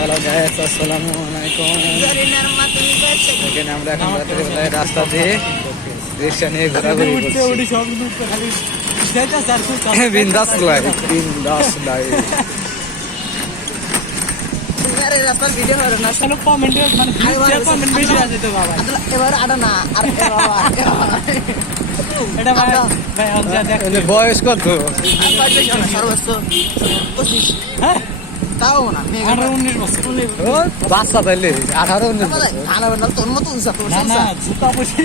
Hello guys, আসসালামু আলাইকুম। এখানে আমরা এখন রাত্রিবেলায় রাস্তা দিয়ে রিক্সা নিয়ে ঘোরাঘুরি করছি। বিন্দাস লাইফ, বিন্দাস লাইফ। রাস্তার ভিডিও হবে না, কমেন্ট মানে কমেন্ট বেশি আছে তো বাবা। এবার আটা না আর এটা ভাই ভাই আমরা দেখ বয়স কত? সর্বোচ্চ 25। হ্যাঁ তাও না 18-19 বছর। বাচ্চা তাইলে 18-19 বছর। খানাবে না তোর মতো উঁচা তোর না না জুতা বসে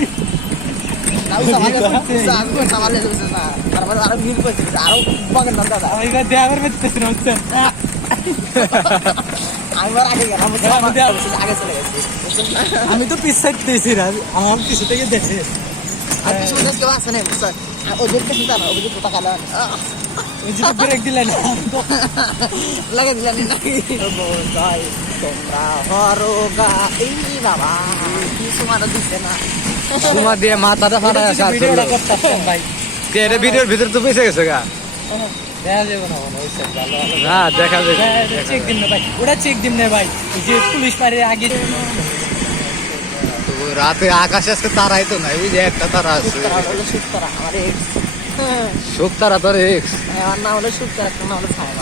তারপরে আরো ভিড় করছে আরো বাগের নাম দাদা আমি দেখাবার পেতেছি না হচ্ছে আমি আগে গেলাম আগে চলে গেছি। আমি তো পিছ সাইড দিয়েছি না, আমার পিছু থেকে দেখে আর কিছু কেউ আছে না ওদেরকে চিন্তা না ওদের টাকা ওই যে ব্রেক দিলেন লাগে দিলেন নাকি তোমরা হরগা এই বাবা কিছু মারা দিচ্ছে না সুমা দিয়ে মাথাটা ফাটা ভিডিওটা করতেছেন ভাই। কে এটা ভিডিওর ভিতর তো পেছে গেছে গা। দেখা যাবে না মনে হচ্ছে ভালো ভালো না দেখা যাবে। চেক দিন না ভাই, ওটা চেক দিন না ভাই। ওই যে পুলিশ পারে আগে তো রাতে আকাশে আজকে তারাই তো নাই, ওই যে একটা তারা আছে। সুতরা আমার এক্স শোক তারা তোর এক্স, আমার নাম হলো সুতরা, একটা নাম হলো ছায়া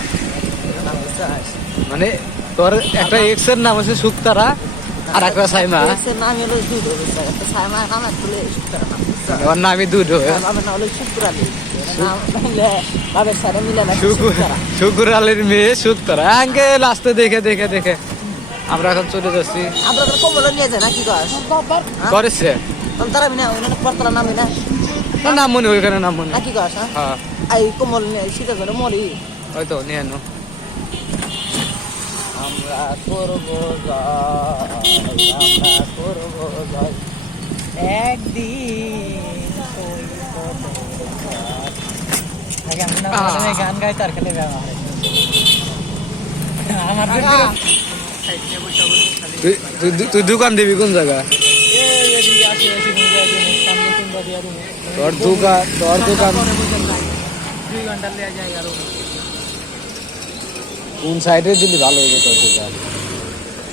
নাম হলো চাষ। মানে তোর একটা এক্স এর নাম আছে শুকতারা আর একটা সাইমা, এক্সের নাম হলো দুধ একটা ছায়া নাম আসলে সুতরা নাম ওর নামই দুটো। আমার নাম হলো শুক্রালি নাম মিলে বাবার সাথে মিলে না সুতরা। শুকুর আলীর মেয়ে শুকতারা। আঙ্কে লাস্টে দেখে দেখে দেখে আমরা এখন চলে যাচ্ছি। আমরা তো কমল নিয়ে যায় না কি কস করেছে তারা বিনা ওখানে পরতলা নামি না নাম মনে ওইখানে নাম মনে। না কি কস হ্যাঁ এই কমল নিয়ে শীতের জন্য মরি হয়তো নিয়ে আনো। আমরা করবো একদিন গান গাইতে আর খেলে আমার তুই দোকান দিবি কোন জায়গা? তোর দোকান 2 ঘন্টা লেগে যায় আর কোন সাইডে দিলি ভালো হবে?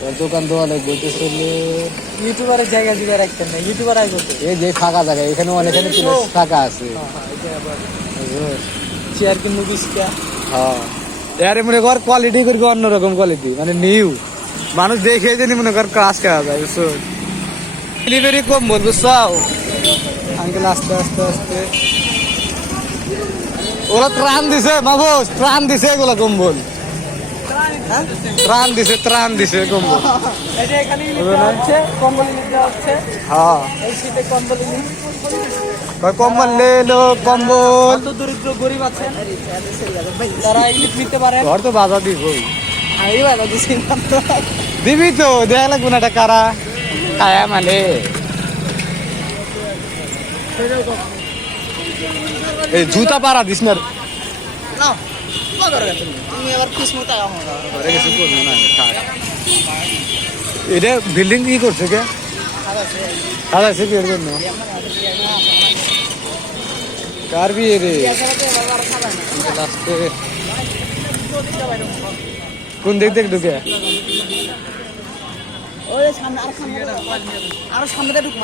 তোর দোকান তো অনেক বলতে চললে ইউটিউবারের জায়গা জুড়ে রাখতেন না, ইউটিউবার আই করতে এই যে ফাঁকা জায়গা, এখানে অনেকখানে ফাঁকা আছে। চেয়ার কিনবো 20 টাকা। হ্যাঁ এবারে মনে কর কোয়ালিটি করবি অন্যরকম কোয়ালিটি, মানে নিউ মানুষ দেখে জানি মনে কর ক্লাস করা যায়। বুঝছো ডেলিভারি কম বল বুঝছাও আঙ্কেল আস্তে আস্তে আস্তে ওরা ত্রাণ দিছে বাবুস, ত্রাণ দিছে এগুলো কম্বল, ত্রাণ দিছে কম্বল। এই যে এখানে লিখতে হচ্ছে কম্বল লিখতে হচ্ছে, হ্যাঁ এই শীতে কম্বল কম্বল লেলো কম্বল। কত দরিদ্র গরিব আছেন তারা ইলিশ নিতে পারে। ঘর তো বাধা দিব আমি ভালো দিছি না তো দিবি তো, দেখা লাগবে না এটা কারা কায়া মালে। এই জুতা পাড়া দিস না নাও তুমি আবার কিসমত আমার ঘরে কিছু করবো না। এটা বিল্ডিং কি করছে কে সাজাইছে কি এর জন্য? কার বিয়ে রে? লাস্টে কোন দিক থেকে ঢুকে? ওই সামনে আরো সামনে ঢুক